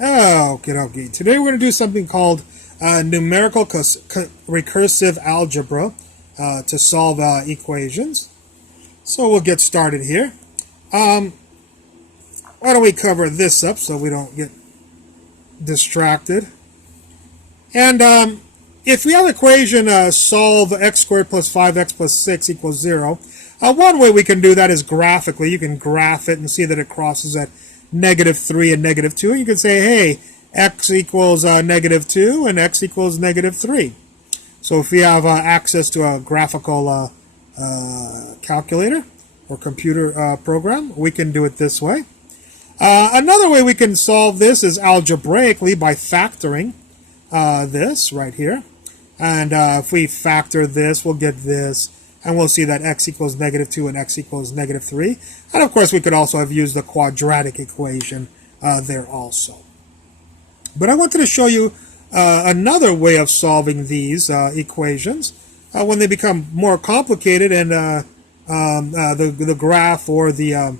Okay. Today we're going to do something called numerical recursive algebra to solve equations. So we'll get started here. Why don't we cover this up so we don't get distracted. And if we have an equation solve x squared plus 5x plus 6 equals 0, one way we can do that is graphically. You can graph it and see that it crosses at -3 and -2. And you can say, hey, x equals -2 and x equals -3. So if we have access to a graphical calculator or computer program, we can do it this way. Another way we can solve this is algebraically by factoring this right here. And if we factor this, we'll get this. And we'll see that x equals -2 and x equals -3. And of course, we could also have used the quadratic equation there also. But I wanted to show you another way of solving these equations when they become more complicated and the graph or the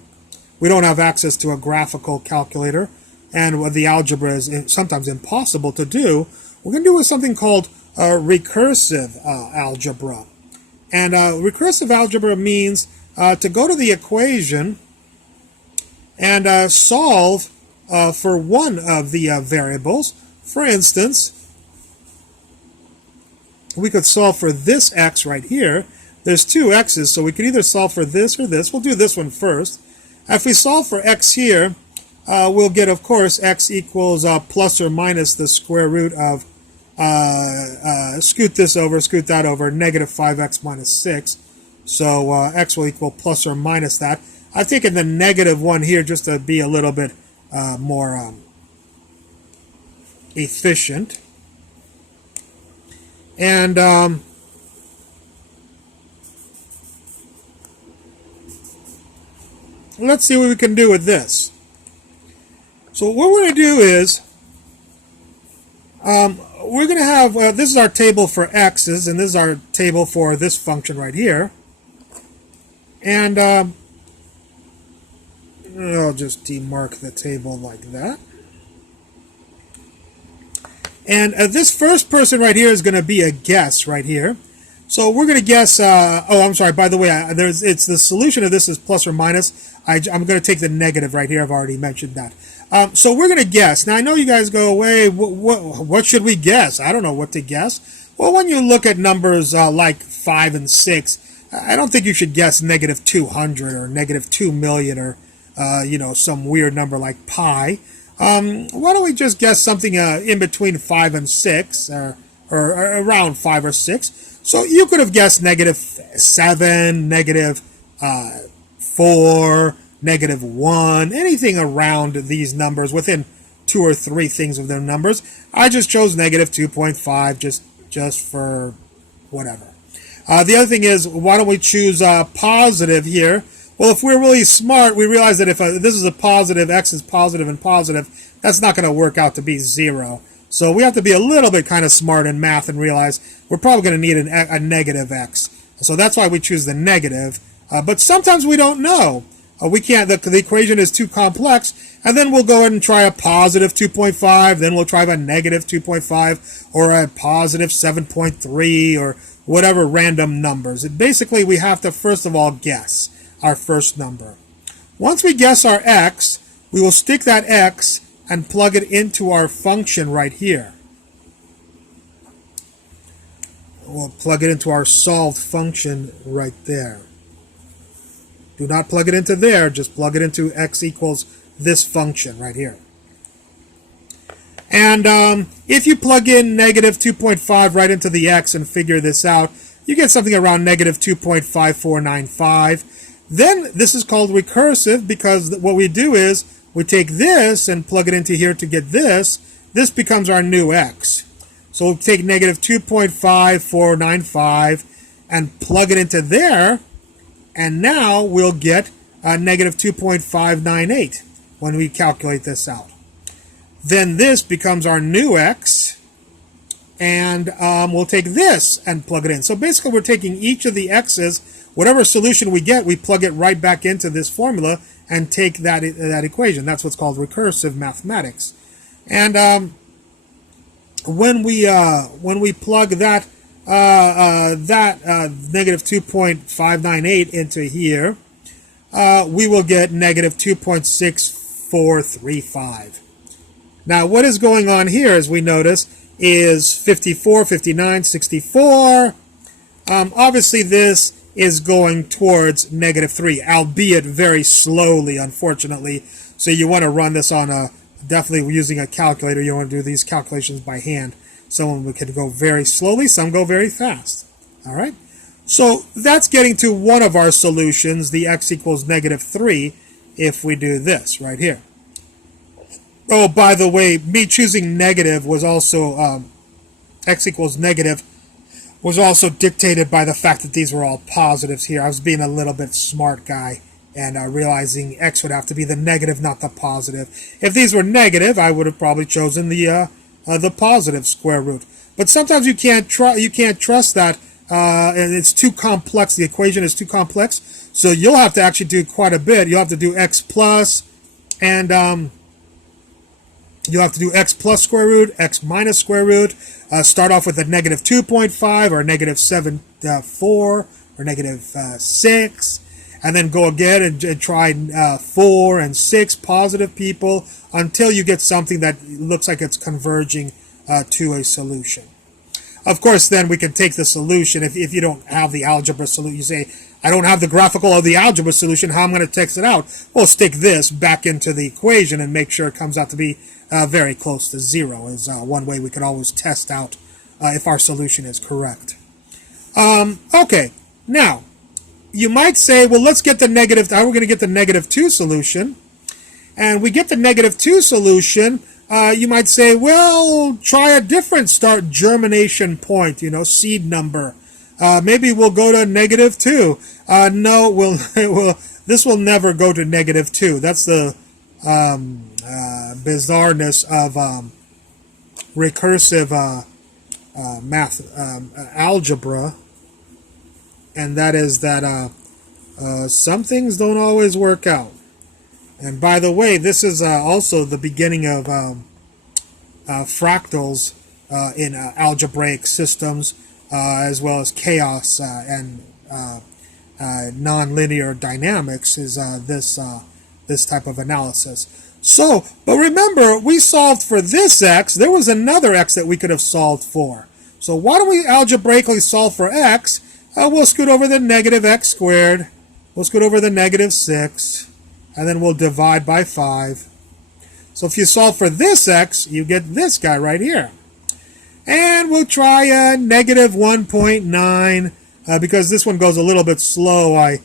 we don't have access to a graphical calculator and the algebra is sometimes impossible to do. We're going to do something called recursive algebra. And recursive algebra means to go to the equation and solve for one of the variables. For instance, we could solve for this x right here. There's two x's, so we could either solve for this or this. We'll do this one first. If we solve for x here, we'll get, of course, x equals plus or minus the square root of scoot this over, scoot that over, -5x minus 6. So x will equal plus or minus that. I've taken the -1 here just to be a little bit more efficient. And let's see what we can do with this. So what we're going to do is we're going to have, this is our table for x's, and this is our table for this function right here. And I'll just demark the table like that. And this first person right here is going to be a guess right here. So we're going to guess, oh, I'm sorry, by the way, it's the solution of this is plus or minus. I'm going to take the negative right here. I've already mentioned that. So we're going to guess. Now, I know you guys go, away. What should we guess? I don't know what to guess. Well, when you look at numbers like 5 and 6, I don't think you should guess -200 or -2 million or, some weird number like pi. Why don't we just guess something in between 5 and 6 or around 5 or 6? So you could have guessed -7, -4, -1, anything around these numbers within 2 or 3 things of their numbers. I just chose -2.5 just for whatever. The other thing is, why don't we choose positive here? Well, if we're really smart, we realize that if this is a positive, x is positive and positive, that's not going to work out to be 0. So we have to be a little bit kind of smart in math and realize we're probably going to need a negative x. So that's why we choose the negative. But sometimes we don't know. We can't, the equation is too complex, and then we'll go ahead and try a positive 2.5, then we'll try a negative 2.5, or a positive 7.3, or whatever random numbers. Basically, we have to first of all guess our first number. Once we guess our x, we will stick that x and plug it into our function right here. We'll plug it into our solved function right there. Do not plug it into there, just plug it into x equals this function right here. And if you plug in -2.5 right into the x and figure this out, you get something around -2.5495. Then this is called recursive because what we do is we take this and plug it into here to get this. This becomes our new x. So we'll take -2.5495 and plug it into there. And now we'll get -2.598 when we calculate this out. Then this becomes our new x, and we'll take this and plug it in. So basically we're taking each of the x's, whatever solution we get, we plug it right back into this formula and take that equation. That's what's called recursive mathematics. And when we plug that negative 2.598 into here, we will get negative 2.6435. Now, what is going on here, as we notice, is 54, 59, 64. Obviously, this is going towards negative 3, albeit very slowly, unfortunately. So you want to run this on definitely using a calculator. You want to do these calculations by hand. Some could go very slowly, some go very fast. All right? So that's getting to one of our solutions, the x equals negative 3, if we do this right here. Oh, by the way, me choosing negative was also, x equals negative, was also dictated by the fact that these were all positives here. I was being a little bit smart guy and realizing x would have to be the negative, not the positive. If these were negative, I would have probably chosen the positive square root. But sometimes you can't trust that, and it's too complex. The equation is too complex, so you'll have to actually do quite a bit. You'll have to do x plus, and you'll have to do x plus square root, x minus square root, start off with a negative 2.5 or negative 7.4 or negative 6, and then go again and try 4 and 6 positive people until you get something that looks like it's converging to a solution. Of course, then we can take the solution. If you don't have the algebra solution, you say, I don't have the graphical of the algebra solution, how am I going to text it out? Well, stick this back into the equation and make sure it comes out to be very close to 0 is one way we could always test out if our solution is correct. Okay, now, you might say, well, let's get the negative, how are we going to get the negative 2 solution? And we get the negative 2 solution, you might say, well, try a different start germination point, seed number. Maybe we'll go to negative 2. No, this will never go to negative 2. That's the bizarreness of recursive math algebra, and that is that some things don't always work out. And by the way, this is also the beginning of fractals in algebraic systems, as well as chaos and nonlinear dynamics is this type of analysis. So, but remember, we solved for this x. There was another x that we could have solved for. So why don't we algebraically solve for x? We'll scoot over the negative x squared. We'll scoot over the negative 6. And then we'll divide by 5. So if you solve for this x, you get this guy right here. And we'll try negative 1.9. Because this one goes a little bit slow, I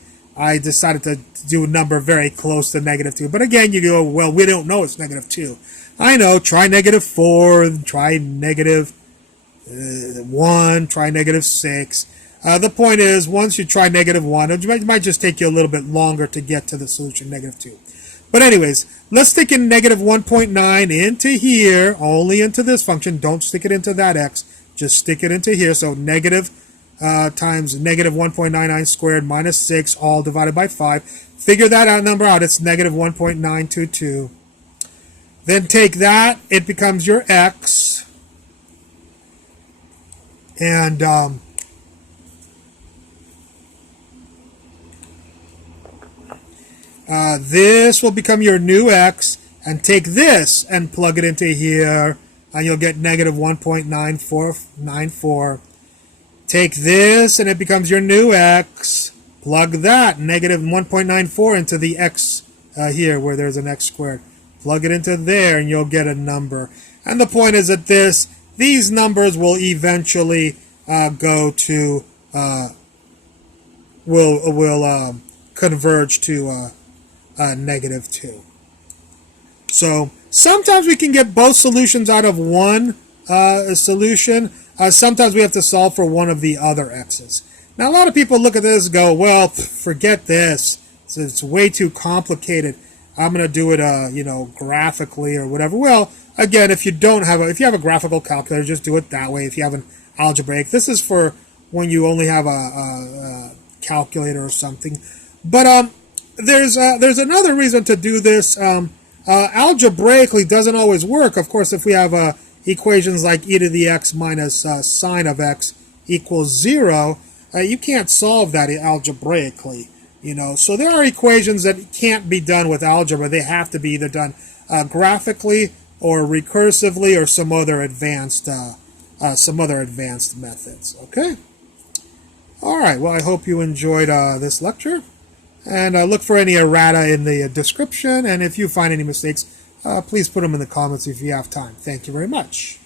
decided to do a number very close to negative 2. But again, you go, well, we don't know it's negative 2. I know, try negative 4, try negative 1, try negative 6. The point is, once you try negative 1, it might just take you a little bit longer to get to the solution, negative 2. But anyways, let's stick in negative 1.9 into here, only into this function. Don't stick it into that x. Just stick it into here. So negative times negative 1.99 squared minus 6, all divided by 5. Figure that number out. It's negative 1.922. Then take that. It becomes your x. And this will become your new x. And take this and plug it into here. And you'll get negative 1.9494. Take this and it becomes your new x. Plug that, negative 1.94, into the x here where there's an x squared. Plug it into there and you'll get a number. And the point is that these numbers will eventually go to, will converge to negative 2. So sometimes we can get both solutions out of one solution. Sometimes we have to solve for one of the other x's. Now, a lot of people look at this and go, well, forget this. It's way too complicated. I'm going to do it, graphically or whatever. Well, again, if you have a graphical calculator, just do it that way. If you have an algebraic, this is for when you only have a calculator or something. But there's another reason to do this Algebraically doesn't always work. Of course, if we have equations like e to the x minus sine of x equals 0, you can't solve that algebraically. So there are equations that can't be done with algebra. They have to be either done graphically or recursively or some other advanced methods. Okay. All right. Well, I hope you enjoyed this lecture, and look for any errata in the description. And if you find any mistakes, please put them in the comments if you have time. Thank you very much.